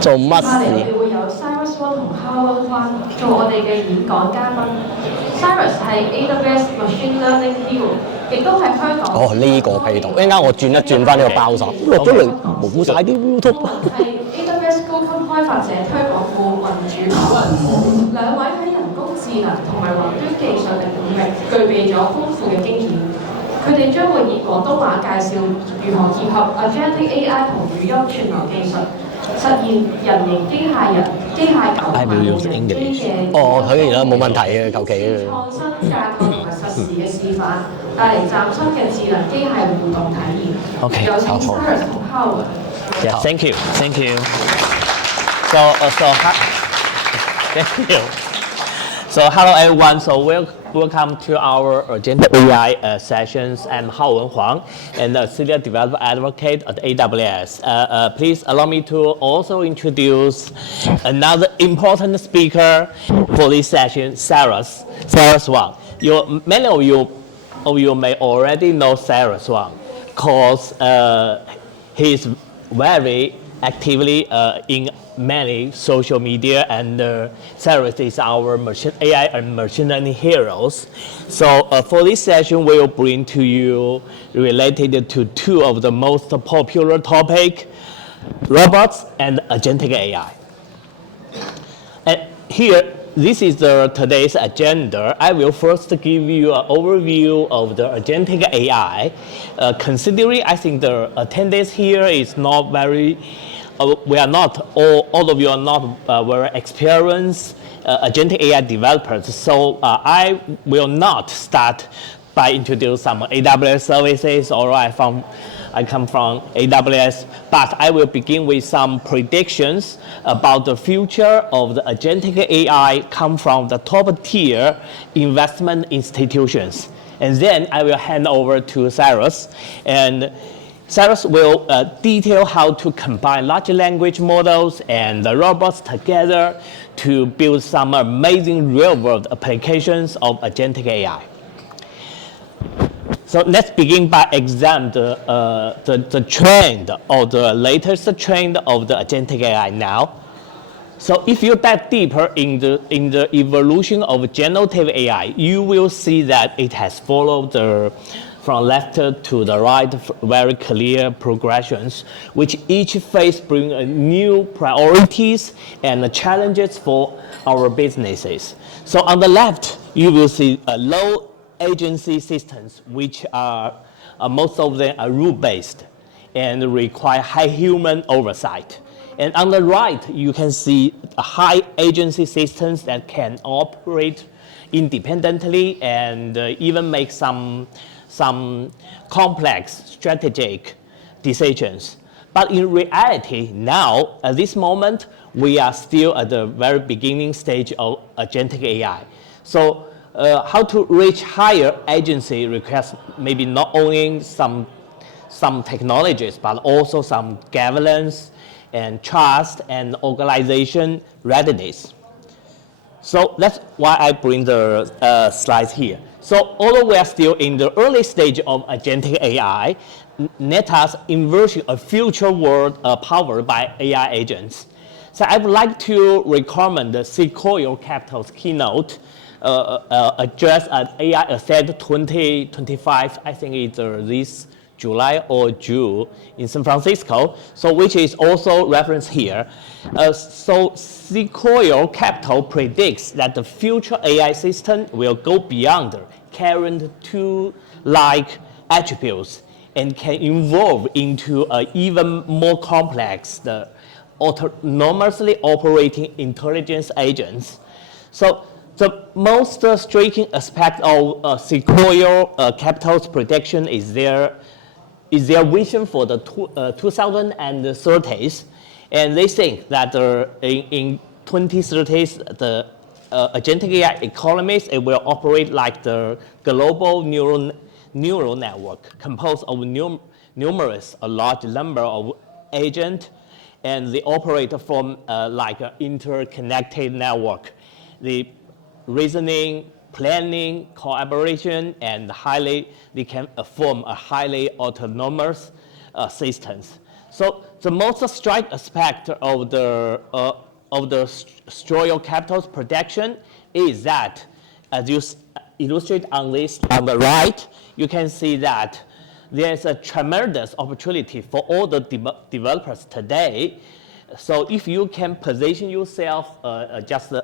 做乜下嚟我事？哋會有 Cyrus Wong 同 Howard Huang 做我哋嘅演講嘉賓。Cyrus 係 AWS Machine Learning Hero，亦都係香港。哦，呢個配圖，一陣間我轉一轉翻呢個包手，落咗嚟冇晒啲 YouTube。係 AWS 高級開發者推廣部民主黨。兩位喺人工智能同埋雲端技術領域具備咗豐富嘅經驗。佢哋將會以廣東話介紹如何結合 Agentic AI 同語音串流技術，實現人形機械人、機械狗同埋無人機嘅。哦，可以啦，冇問題嘅，求其嘅。創新架構同埋實時嘅示範，帶嚟嶄新嘅智能機械互動體驗。OK，有請 Cyrus 同 Howard。Yeah, thank you. Thank you. Thank you. So hello everyone. So welcome to our Agent AI sessions. I'm Haowen Huang, and a senior developer advocate at AWS. Please allow me to also introduce another important speaker for this session, Cyrus Wang. Many of you may already know Cyrus Wang, because he is very actively in many social media, and Cyrus is our AI and machine learning heroes. So for this session, we will bring to you related to two of the most popular topic, robots and agentic AI. And here, this is today's agenda. I will first give you an overview of the agentic AI. Considering I think the attendance here is not very, we are not, all of you are not very experienced agentic AI developers. So I will not start by introducing some AWS services, or I come from AWS, but I will begin with some predictions about the future of the agentic AI come from the top tier investment institutions. And then I will hand over to Cyrus, and Cyrus will detail how to combine large language models and the robots together to build some amazing real-world applications of agentic AI. So let's begin by examine the trend, or the latest trend of the agentic AI now. So if you dive deeper in the evolution of generative AI, you will see that it has followed from left to the right very clear progressions, which each phase bring new priorities and challenges for our businesses. So on the left, you will see a low agency systems, which are most of them are rule-based and require high human oversight. And on the right, you can see high agency systems that can operate independently and even make some complex strategic decisions. But in reality, now, at this moment, we are still at the very beginning stage of agentic AI. So how to reach higher agency requires maybe not only some technologies, but also some governance and trust and organization readiness. So that's why I bring the slides here. So although we are still in the early stage of agentic AI, let us envision a future world powered by AI agents. So I would like to recommend the Sequoia Capital's keynote address at AI Ascent 2025. I think it's this July or June in San Francisco, so which is also referenced here. So Sequoia Capital predicts that the future AI system will go beyond current two-like attributes and can evolve into even more complex, the autonomously operating intelligence agents. So the most striking aspect of Sequoia Capital's prediction is their vision for the 2030s, and they think that in 2030s the agentic AI economies, it will operate like the global neural network composed of numerous, a large number of agents, and they operate from like an interconnected network. The reasoning, planning, collaboration, and they can form a highly autonomous systems. So the most striking aspect of the Stroil Capital's protection is that, as you illustrate on the right, you can see that there's a tremendous opportunity for all the developers today. So if you can position yourself just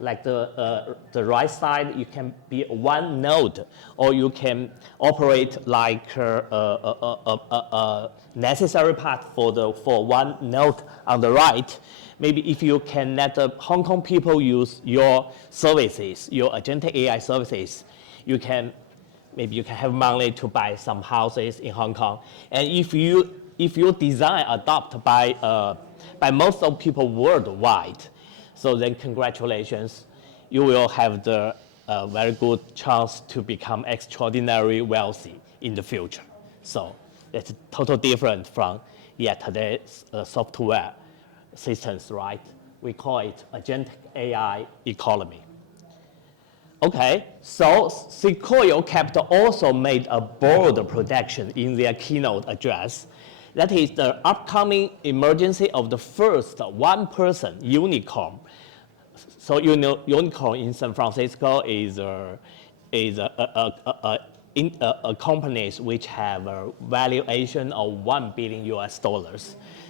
like the right side, you can be one node, or you can operate like a necessary part for one node on the right. Maybe if you can let the Hong Kong people use your services, your agentic AI services, maybe you can have money to buy some houses in Hong Kong. And if your design adopted by most of people worldwide, so then congratulations, you will have the very good chance to become extraordinarily wealthy in the future. So it's totally different from today's software systems, right? We call it agentic AI economy. Okay, so Sequoia Capital also made a bold projection in their keynote address. That is the upcoming emergence of the first one-person unicorn. So you know, unicorn in San Francisco is a companies which have a valuation of $1 billion.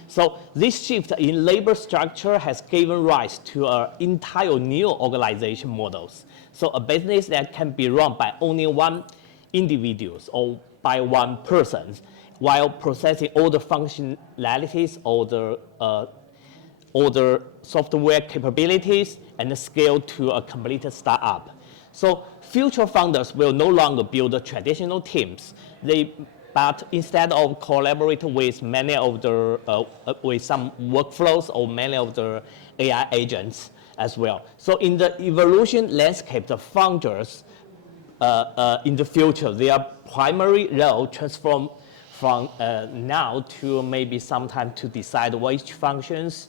So this shift in labor structure has given rise to an entire new organization models. So a business that can be run by only one individual or by one person, while processing all the functionalities, all the software capabilities, and scale to a complete startup. So future founders will no longer build traditional teams. But instead of collaborating with many of the with some workflows or many of the AI agents as well. So in the evolution landscape, the founders in the future, their primary role transform from now to maybe sometime to decide which functions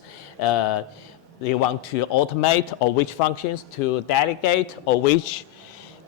they want to automate, or which functions to delegate, or which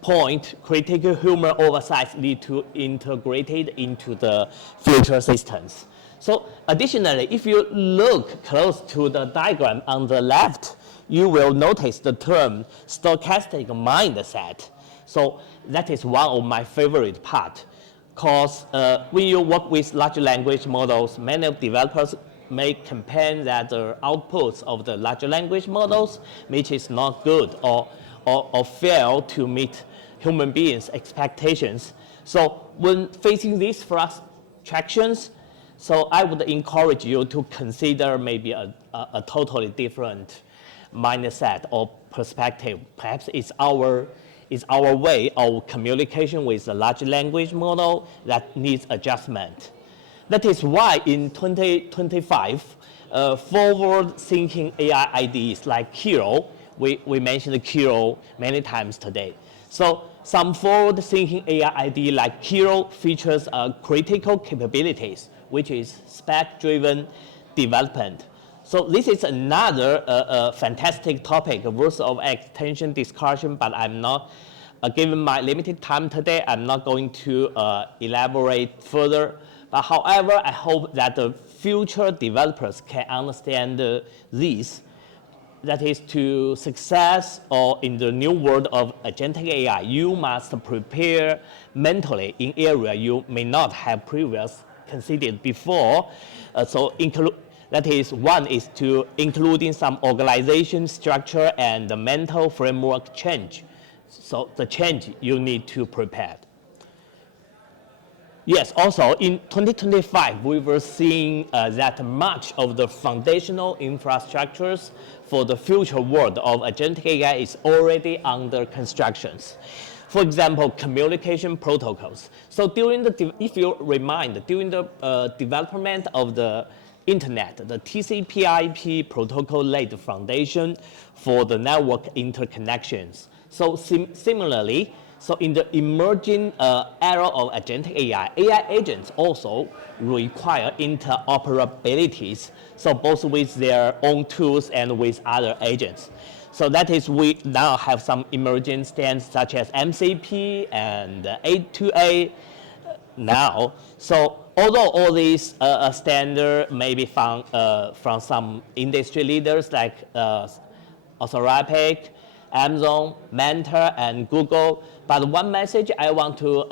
point critical human oversight need to integrate it into the future systems. So additionally, if you look close to the diagram on the left, you will notice the term stochastic mindset. So that is one of my favorite part, because when you work with large language models, many developers may complain that the outputs of the large language models, which is not good or fail to meet human beings' expectations. So when facing these frustrations, so I would encourage you to consider maybe a totally different mindset or perspective. Perhaps it's our way of communication with a large language model that needs adjustment. That is why in 2025, forward-thinking AI IDEs like Kiro, we mentioned Kiro many times today. So some forward-thinking AI IDE like Kiro features critical capabilities, which is spec-driven development. So this is another fantastic topic worth of extension discussion, but I'm not, given my limited time today, I'm not going to elaborate further. But however, I hope that the future developers can understand this. That is, to success or in the new world of agentic AI, you must prepare mentally in area you may not have previously considered before. That is, one is to including some organization structure and the mental framework change. So the change you need to prepare. Yes, also in 2025, we were seeing that much of the foundational infrastructures for the future world of agentic AI is already under constructions. For example, communication protocols. So if you remind, during the development of the internet, the TCP/IP protocol laid the foundation for the network interconnections. So similarly, so in the emerging era of agentic AI, AI agents also require interoperabilities, so both with their own tools and with other agents. So that is, we now have some emerging standards such as MCP and A2A now. So although all these standards may be found from some industry leaders like Anthropic, Amazon, Meta, and Google, but one message I want to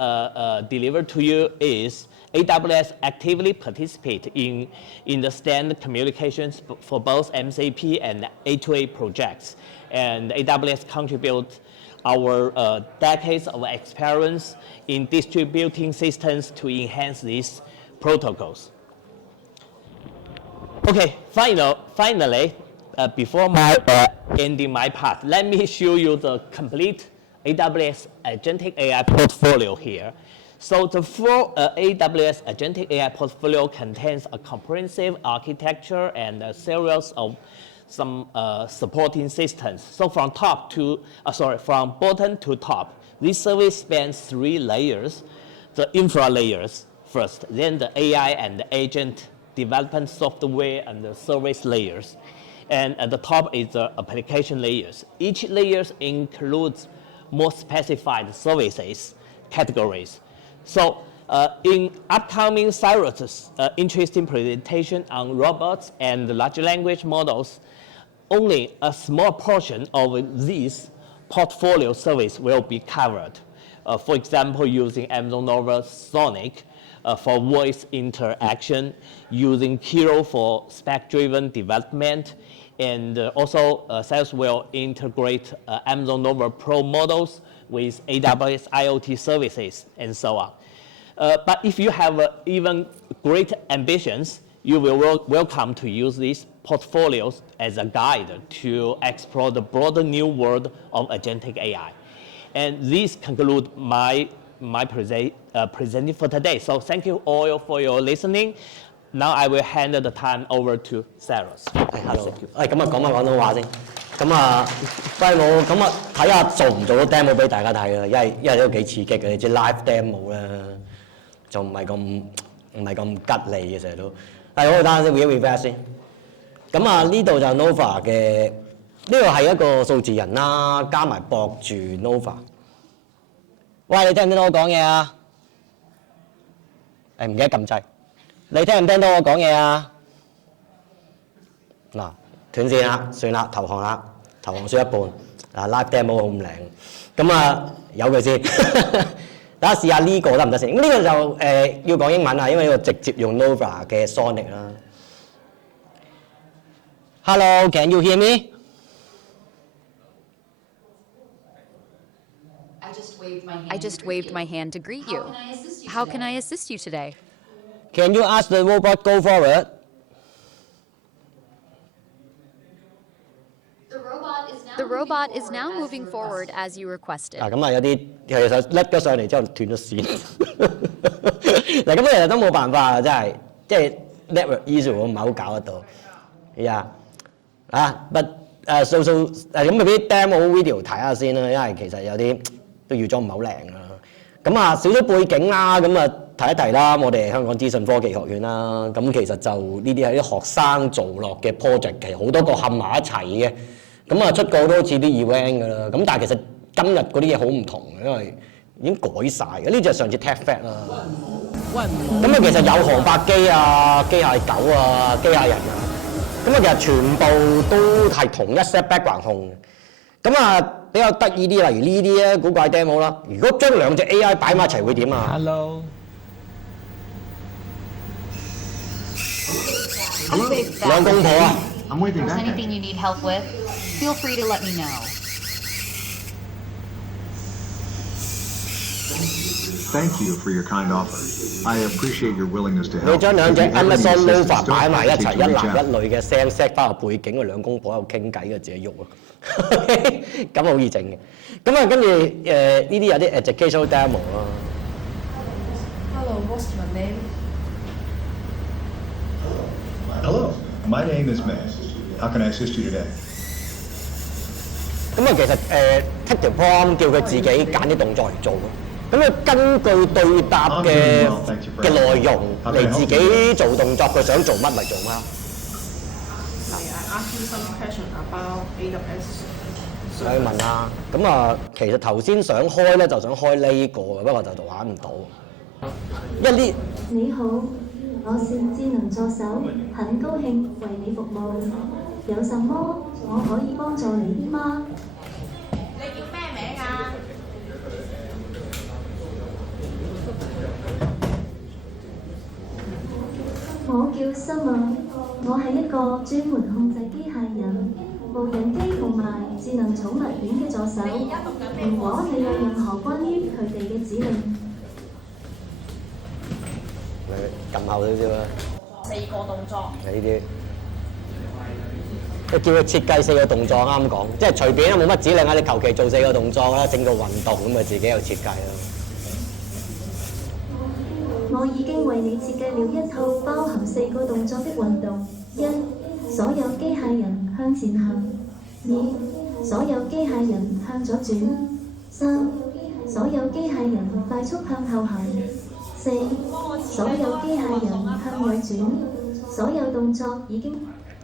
deliver to you is AWS actively participate in the standard communications for both MCP and A2A projects, and AWS contribute our decades of experience in distributing systems to enhance these protocols. Okay, finally, before ending my part, let me show you the complete AWS Agentic AI portfolio here. So the full AWS Agentic AI portfolio contains a comprehensive architecture and a series of some supporting systems. So from bottom to top, this service spans 3 layers: the infra layers first, then the AI and the agent development software and the service layers, and at the top is the application layers. Each layer includes more specified services categories. So in upcoming Cyrus' interesting presentation on robots and large language models, only a small portion of these portfolio service will be covered. For example, using Amazon Nova Sonic for voice interaction, using Kiro for spec-driven development, and also Cyrus will integrate Amazon Nova Pro models with AWS IoT services, and so on. But if you have even greater ambitions, you will welcome to use these portfolios as a guide to explore the broader new world of agentic AI. And this concludes my presenting for today. So thank you all for your listening. Now I will hand the time over to Cyrus. hello，咁啊講翻廣東話先。咁啊，喂我咁啊睇下做唔做到 demo 俾大家睇啦，因為都幾刺激嘅，你知 live demo 咧就唔係咁吉利嘅成日都。係好，等下先 refresh 先。咁啊呢度就 Nova 嘅，呢個係一個數字人啦，加埋駁住 Nova。喂，你聽唔聽到我講嘢啊？唔記得撳掣。你聽唔聽到我講嘢啊？嗱，斷線啦，算啦，投降啦，投降輸一半。嗱 ，live demo 好唔靚，咁啊由佢先。等下試下呢個得唔得先？咁呢個就要講英文啊，因為呢個直接用 Nova 嘅 Sonic 啦。Hello, can you hear me? I just waved my hand to greet you. How can I assist you today? Can you ask the robot go forward? The robot is now moving forward as you requested. 咁啊有啲其實甩咗上嚟之後斷咗線。嗱咁其實都冇辦法啊，真係即係 network issue 我唔係好搞得到。but 咁咪俾 demo video 睇下先啦，因為其實有啲都預裝唔係好靚啦。咁啊少少背景啦，咁啊提一提啦，我哋香港資訊科技學院啦，咁其實就呢啲係啲學生做落嘅 project， 其實好多個冚埋一齊嘅。咁啊出過都好似啲 event 㗎啦，咁但係其實今日嗰啲嘢好唔同嘅，因為已經改晒嘅。呢隻上次 Tech Fat 啦，咁啊其實有航拍機啊、機械狗啊、機械人啊，咁啊其實全部都係同一 set background 控嘅。咁啊比較得意啲，例如呢啲咧古怪 demo 啦。如果將兩隻 AI 擺埋一齊會點啊 Hello. 兩公婆啊！ I'm waving If there's back. anything you need help with, feel free to let me know. Thank you for your kind offer. I appreciate your willingness to 你 help. 將兩隻 If you ever need Amazon assistance, Nova don't 擺埋一 hesitate 齊， to 一 reach 男 out. 一女嘅聲 set 翻個背景，個兩公婆喺度傾偈嘅自己喐啊，咁好易整嘅。咁啊跟住呢啲有啲 educational demo 啦。Hello, what's your name? Hello, my name is Matt. How can I assist you today? 咁啊其實take 條 prompt 叫佢自己揀啲動作嚟做咯。咁啊根據對答嘅內容嚟自己做動作，佢想做乜咪做乜。I ask you some question about AWS. 想去問啦。咁啊其實頭先想開咧就想開呢個嘅，不過就玩唔到。因為呢你好，我是智能助手，很高興為你服務。有什麼我可以幫助你嗎？你叫咩名啊？我叫Summer，我係一個專門控制機械人、無人機同埋智能寵物犬嘅助手。如果你有任何關於佢哋嘅指令，撳後少少啦。 4個動作。呢啲，你叫佢設計4個動作啱講，即係隨便啦，冇乜指令啊，你求其做4個動作啦，整個運動咁咪自己有設計啦。我已經為你設計了一套包含4個動作的運動： 1. 所有機械人向前行； 2. 所有機械人向左轉； 3. 所有機械人快速向後行； 4. 所有機械人向右轉。所有動作已經。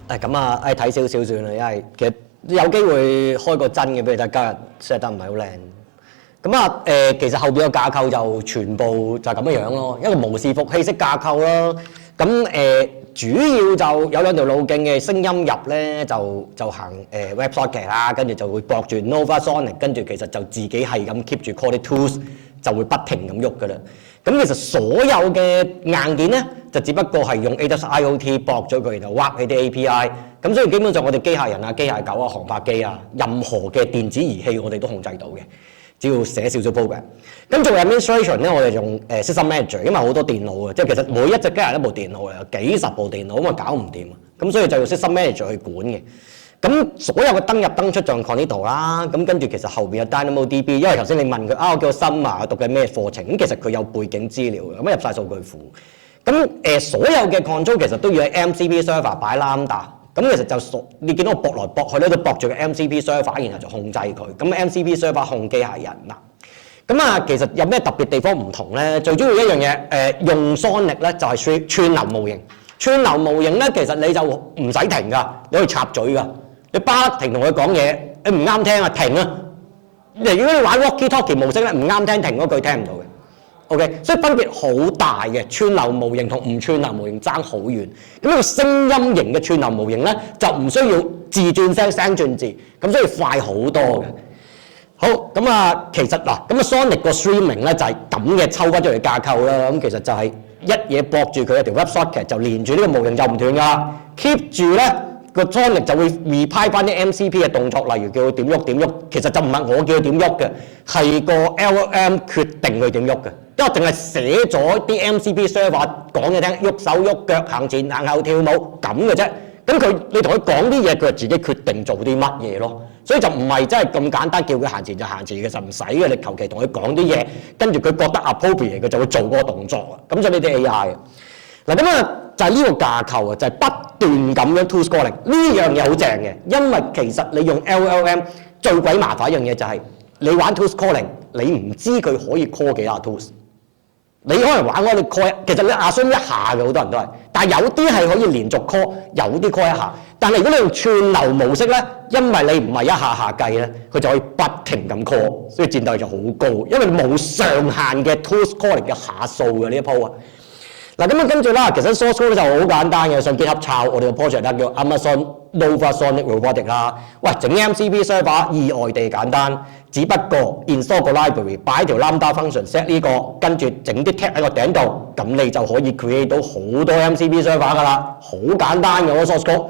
咁啊，睇少少算啦，因為其實有機會開個真嘅俾你睇，今日 set 得唔係好靚。咁啊其實後邊個架構就全部就係咁樣樣咯，一個無視服氣式架構啦。咁主要就有2條路徑嘅，聲音入咧就行WebSocket 啦，跟住就會駁住 Nova Sonic， 跟住其實就自己係咁 keep 住 call 啲 tools， 就會不停咁喐噶啦。咁其實所有嘅硬件咧，就只不過係用 AWS IoT 駁咗佢，然後 wrap 起啲 API。咁所以基本上我哋機械人啊、機械狗啊、航拍機啊，任何嘅電子儀器我哋都控制到嘅，只要寫少少 program。咁做 administration 咧，我哋用System Manager， 因為好多電腦啊，即係其實每一隻機械人一部電腦啊，幾十部電腦咁啊搞唔掂啊，咁所以就用 System Manager 去管嘅。咁所有嘅登入登出就用 Cognito 啦，咁跟住其實後邊有 DynamoDB， 因為頭先你問佢我叫Summer，讀緊咩課程，咁其實佢有背景資料嘅，咁入晒數據庫。咁所有嘅 control 其實都要喺 MCP server 擺 Lambda， 咁其實就你見到我駁來駁去咧，都駁住個 MCP server， 然後就控制佢。咁 MCP server 控機械人啦。咁啊，其實有咩特別地方唔同咧？最主要一樣嘢，用 Sonic 咧就係串流模型。串流模型咧，其實你就唔使停㗎，你可以插嘴㗎。你不停同佢講嘢，你唔啱聽啊，停啊！如果你玩 walkie-talkie 模式咧，唔啱聽，停嗰句聽唔到嘅。OK， 所以分別好大嘅，串流模型同唔串流模型爭好遠。咁呢個聲音型嘅串流模型咧，就唔需要字轉聲，聲轉字，咁所以快好多嘅。好，咁啊，其實嗱，咁啊 Sonic 個 streaming 咧就係咁嘅抽翻出嚟架構啦。咁其實就係一嘢駁住佢一條 WebSocket 就連住呢個模型就唔斷㗎啦 ，keep 住咧。個 Sonic 就會 repeat 翻啲 MCP 嘅動作，例如叫佢點喐點喐，其實就唔係我叫佢點喐嘅，係個 LLM 決定佢點喐嘅，因為我淨係寫咗啲 MCP server 講嘅聽，喐手喐腳行前行後跳舞咁嘅啫。咁你同佢講啲嘢，佢就自己決定做啲乜嘢咯。所以就唔係真係咁簡單，叫佢行前就行前嘅，就唔使嘅。你求其同佢講啲嘢，跟住佢覺得 appropriate，佢就會做嗰個動作啊。咁所以呢啲 AI 嘅嗱咁啊。就係呢個架構啊，就係不斷咁樣 tools calling 呢樣嘢好正嘅，因為其實你用 LLM 最鬼麻煩一樣嘢就係你玩 tools calling， 你唔知佢可以 call 幾下 tools。你可能玩嗰你 call， 其實你 assume 一下嘅好多人都係，但係有啲係可以連續 call， 有啲 call 一下。但係如果你用串流模式咧，因為你唔係一下下計咧，佢就可以不停咁 call， 所以戰鬥力就好高，因為冇上限嘅 tools calling 嘅下數嘅呢一鋪啊。嗱咁啊，跟住啦，其實 source code 就好簡單嘅，上 GitHub 抄我哋個 project 叫 Amazon Nova Sonic Robotic 啦。喂，整 MCP server 意外地簡單，只不過 install 個 library， 擺條 lambda function set 呢個，跟住整啲 tag 喺個頂度，咁你就可以 create 到好多 MCP server 㗎啦，好簡單嘅嗰個 source code，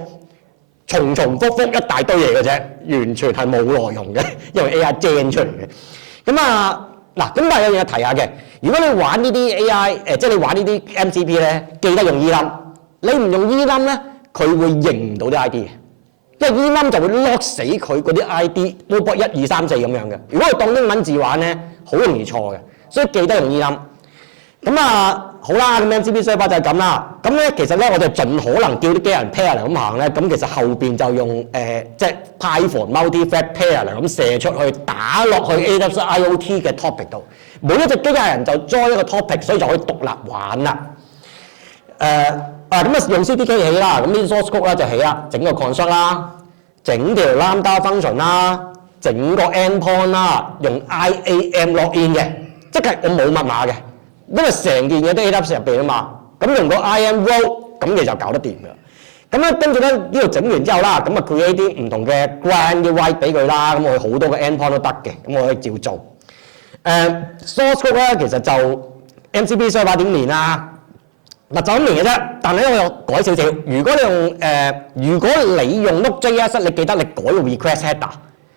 重複一大堆嘢嘅啫，完全係冇內容嘅，因為 AI gen 出嚟嘅。咁啊嗱，咁但係有嘢提下嘅。如果你玩呢啲 AI， 即係你玩呢啲 MCP 咧，記得用 enum。你唔用 enum咧，佢會認唔到啲 ID 嘅，因為 enum就會 lock 死佢嗰啲 ID，robot 1、2、3、4咁樣嘅。如果佢當英文字玩咧，好容易錯嘅，所以記得用 enum。咁啊，好啦，咁 MCP server 就係咁啦。咁咧，其實咧，我哋盡可能叫啲機人 pair 嚟咁行咧。咁其實後邊就用即係 Python multi-thread pair 嚟咁射出去，打落去 AWS IoT 嘅 topic 度。每一隻機械人就 join 一個 topic， 所以就可以獨立玩啦。咁啊用 CDK 起啦，咁呢啲 source code 咧就起啦，整個 construct 啦，整條 lambda function 啦，整個 endpoint 啦，用 IAM login 嘅，即係我冇密碼嘅，因為成件嘢都 AWS 入邊啊嘛，咁用個 IAM role 咁你就搞得掂㗎。咁咧跟住咧呢度整完之後啦，咁啊 create 啲唔同嘅 grant 嘅 right 俾佢啦，咁我好多個 endpoint 都得嘅，咁我可以照做。source code 咧其實就 MCP server 點練啊？嗱就咁練嘅啫，但係咧我有改少少。如果你用 Node.js 你記得你改個 request header，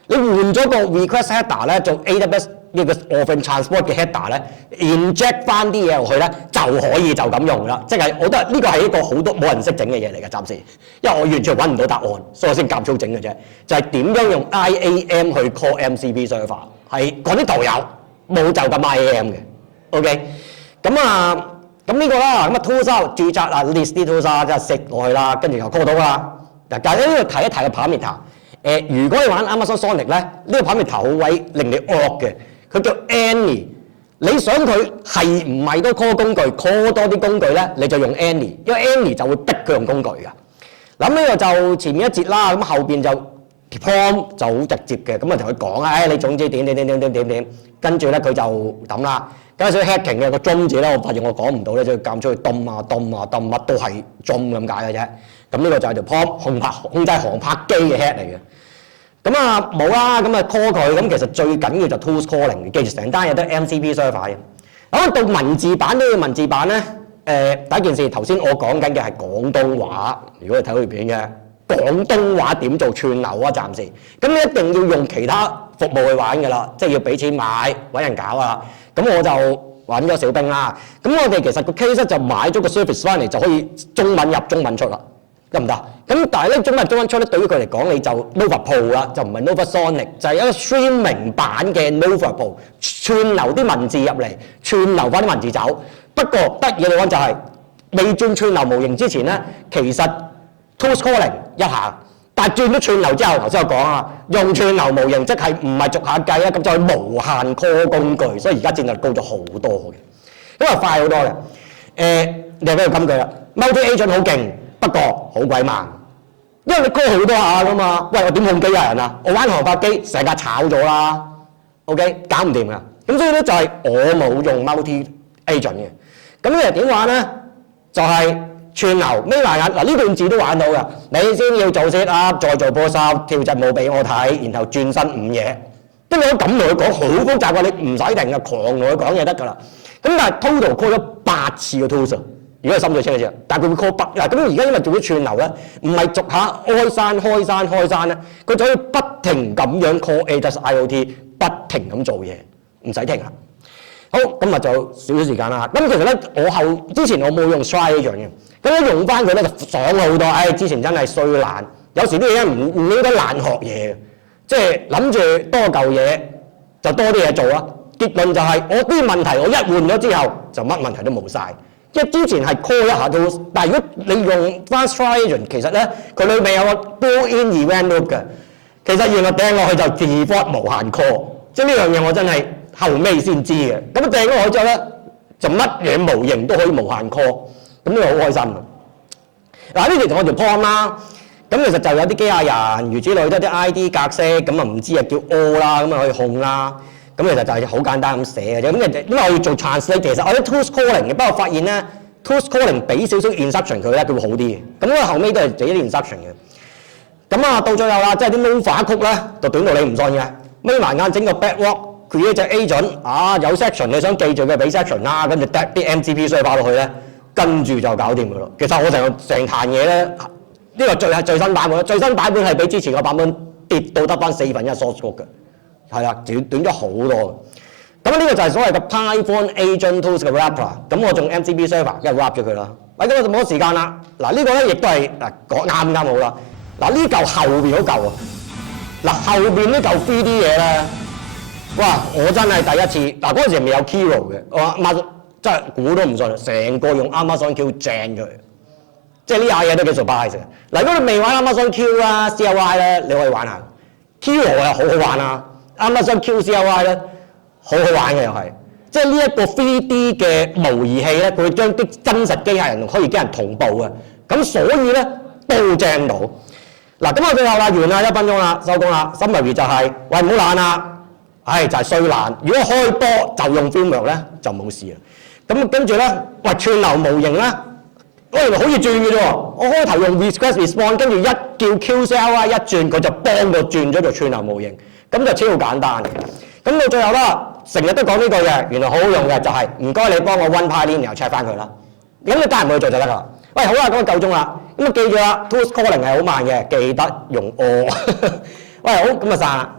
你換咗個 request header 咧做 AWS 呢個 Orphan Transport 嘅 header 咧 ，inject 翻啲嘢落去咧就可以就咁用啦。即係我覺得呢個係一個好多冇人識整嘅嘢嚟嘅，暫時，因為我完全揾唔到答案，所以我先夾粗整嘅啫。就係點樣用 IAM 去 call MCP server， 係嗰啲圖有冇就咁 IAM 嘅 ，OK？ 咁呢個啦，咁tools 註冊list 啲 tools 即係食落去啦，跟住又 call 到啦。嗱，但係呢度睇一睇個 parameter。如果你玩 Amazon Sonic 咧，呢個 parameter 好鬼令你惡嘅，佢叫 any。你想佢係唔係都 call 工具 ，call 多啲工具咧，你就用 any， 因為 any 就會逼佢用工具㗎。嗱，呢個就前面一節啦，咁後邊就 prompt 就好直接嘅，咁啊同佢講啊，你總之點，跟住咧佢就抌啦。咁所以 hacking 嘅個中字咧，我發現我講唔到咧，就要撳出去乜都係中咁解嘅啫。咁呢個就係條 prompt 控制航拍機嘅 hack 嚟嘅。咁冇啦，咁call 佢，咁其實最緊要就 tools calling， 記住成單嘢都係 MCP server 嘅。咁到文字版呢個文字版咧，第一件事頭先我講緊嘅係廣東話，如果你睇到條片嘅廣東話點做串流啊，暫時，咁你一定要用其他服務去玩㗎啦，即係要俾錢買揾人搞啊。咁我就揾咗小兵啦。咁我哋其實個 case 就買咗個 service 翻嚟就可以中文入中文出啦，得唔得？咁但係咧中文出咧，對於佢嚟講你就 Nova Pro 啦，就唔係 Nova Sonic， 就係一個 streaming 版嘅 Nova Pro， 串流啲文字入嚟，串流翻啲文字走。不過得意嘅地方就係未轉串流模型之前咧，其實 tools calling 一下。但係轉咗串流之後，頭先我講啊，用串流模型即係唔係逐下計咧，咁就係無限 call 工具，所以而家戰略高咗好多嘅，因為快好多嘅。你係俾佢金句啦 ，multi agent 好勁，不過好鬼慢，因為你 call 好多下噶嘛。喂，我點控機械人啊？我玩航拍機成架炒咗啦 ，OK， 搞唔掂㗎。咁所以咧就係我冇用 multi agent 嘅。咁你點玩咧？就係串流眯埋眼，嗱呢段字都玩到㗎。你先要做 set up， 再做 post up， 跳隻舞俾我睇，然後轉身5嘢。跟住我咁同佢講好複雜㗎，你唔使停㗎，狂同佢講嘢得㗎啦。咁但係 total call 咗8次個 tools， 如果係心水清嘅啫。但係佢會 call 8嗱，咁而家因為做咗串流咧，唔係逐下開山咧，佢就可以不停咁樣 call AWS IoT， 不停咁做嘢，唔使停啦。好，今日就少少時間啦。咁其實咧，之前我冇用 Stride Agent 嘅。咁一用翻佢咧就爽好多，之前真係衰懶，有時啲嘢唔應該懶學嘢，即係諗住多嚿嘢就多啲嘢做啦。結論就係我啲問題我一換咗之後就乜問題都冇晒。因為之前係 call 一下都，但係如果你用翻 Stride Agent， 其實咧佢裏面有個 built-in event loop 嘅，其實原來掟落去就 default 無限 call， 即係呢樣嘢我真係後尾先知嘅。咁掟咗落去之後咧，就乜嘢模型都可以無限 call。咁呢個好開心啊！嗱，呢條同我條 prompt 啦，咁其實就有啲機械人，如此類推，啲 ID 格式，咁啊唔知啊叫 all 啦，咁啊可以控啦。咁其實就係好簡單咁寫嘅啫。咁因為我要做 translate， 其實我啲 tools calling 嘅，不過發現咧 tools calling 俾少少 instruction 佢咧，佢會好啲嘅。咁因為後尾都係俾啲 instruction 嘅。咁到最後啦，即係啲 Nova 曲咧，就短到你唔信嘅。眯埋眼整個 backwalk，create 隻 agent， 有 section 你想記住嘅俾 section 啦，跟住 drag 啲 MCP 衰爆落去咧。跟住就搞掂㗎咯。其實我成壇嘢咧，呢個最新版本，最新版本係比之前個版本跌到得翻4分1 source code 嘅，係啦，短咗好多。咁呢個就係所謂嘅 Python Agent Tools 嘅 wrapper。咁我用 MCP server 一 wrap 咗佢啦。咁我就冇時間啦。嗱呢個咧亦都係講啱好啦。嗱呢嚿後邊嗰嚿啊，嗱後邊呢嚿 3D 嘢咧，哇！我真係第一次。嗱嗰陣時未有 Kiro 嘅，我話真係估都唔信，成個用 Amazon Q 正咗嚟，即係呢下嘢都幾 surprise 嘅。嗱，如果你未玩 Amazon Q 啦、CLI 咧，你可以玩下。Kiro 又好好玩啊 ，Amazon Q CLI 咧好好玩嘅又係，即係呢一個 3D 嘅模擬器咧，佢會將啲真實機械人同虛擬機械人同步嘅，咁所以咧都正到。嗱，咁我最後啦，完啦，1分鐘啦，收工啦。summary 就係、喂唔好懶啦，就係衰懶。如果開波就用 framework 咧就冇事啦。咁跟住咧，喂串流模型啦，原來好易轉嘅啫喎！我開頭用 request response，跟住一叫 QCLI 一轉，佢就幫我轉咗做串流模型，咁就超簡單嘅。咁到最後啦，成日都講呢句嘅，原來好好用嘅就係唔該你幫我 one pilot 然後 check 翻佢啦。咁你加人去做就得㗎啦。喂，好啦，咁就夠鐘啦。咁啊記住啦 ，tools calling 係好慢嘅，記得用 all。喂，好，咁就散啦。